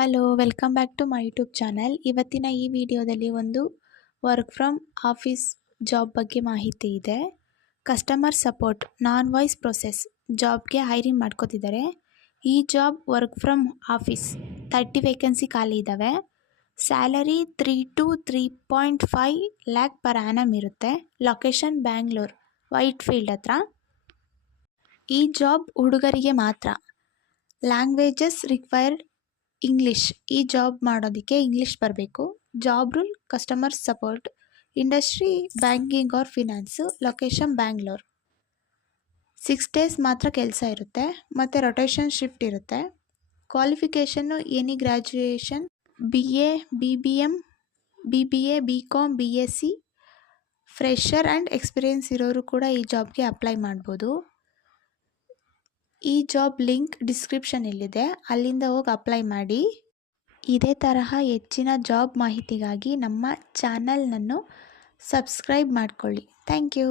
Hello welcome back to my YouTube channel. ಇವತ್ತಿನ ಈ ವಿಡಿಯೋದಲ್ಲಿ ಒಂದು ವರ್ಕ್ ಫ್ರಮ್ ಆಫೀಸ್ ಜಾಬ್ ಬಗ್ಗೆ ಮಾಹಿತಿ ಇದೆ. Customer support non voice process ಜಾಬ್ಗೆ ಹೈರಿಂಗ್ ಮಾಡ್ಕೋತಿದ್ದಾರೆ. ಈ job work from office 30 vacancy ಖಾಲಿ ಇದ್ದಾವೆ. Salary 3 to 3.5 lakh per annum ಇರುತ್ತೆ. ಲೊಕೇಶನ್ ಬ್ಯಾಂಗ್ಳೂರ್ ವೈಟ್ ಫೀಲ್ಡ್ ಹತ್ರ. ಈ ಜಾಬ್ ಹುಡುಗರಿಗೆ ಮಾತ್ರ. Languages required English. ಈ ಜಾಬ್ ಮಾಡೋದಕ್ಕೆ ಇಂಗ್ಲೀಷ್ ಬರಬೇಕು. Job role customer support. Industry banking or finance. Location Bangalore. 6 days ಮಾತ್ರ ಕೆಲಸ ಇರುತ್ತೆ ಮತ್ತು ರೊಟೇಷನ್ ಶಿಫ್ಟ್ ಇರುತ್ತೆ. ಕ್ವಾಲಿಫಿಕೇಷನ್ನು any graduation BA, BBM, BBA, BCom, BSc, fresher and experience ಇರೋರು ಕೂಡ ಈ ಜಾಬ್ಗೆ ಅಪ್ಲೈ ಮಾಡ್ಬೋದು. ಈ ಜಾಬ್ ಲಿಂಕ್ ಡಿಸ್ಕ್ರಿಪ್ಷನಲ್ಲಿದೆ, ಅಲ್ಲಿಂದ ಹೋಗಿ ಅಪ್ಲೈ ಮಾಡಿ. ಇದೇ ತರಹ ಹೆಚ್ಚಿನ ಜಾಬ್ ಮಾಹಿತಿಗಾಗಿ ನಮ್ಮ ಚಾನಲ್ನನ್ನು ಸಬ್ಸ್ಕ್ರೈಬ್ ಮಾಡ್ಕೊಳ್ಳಿ. Thank you.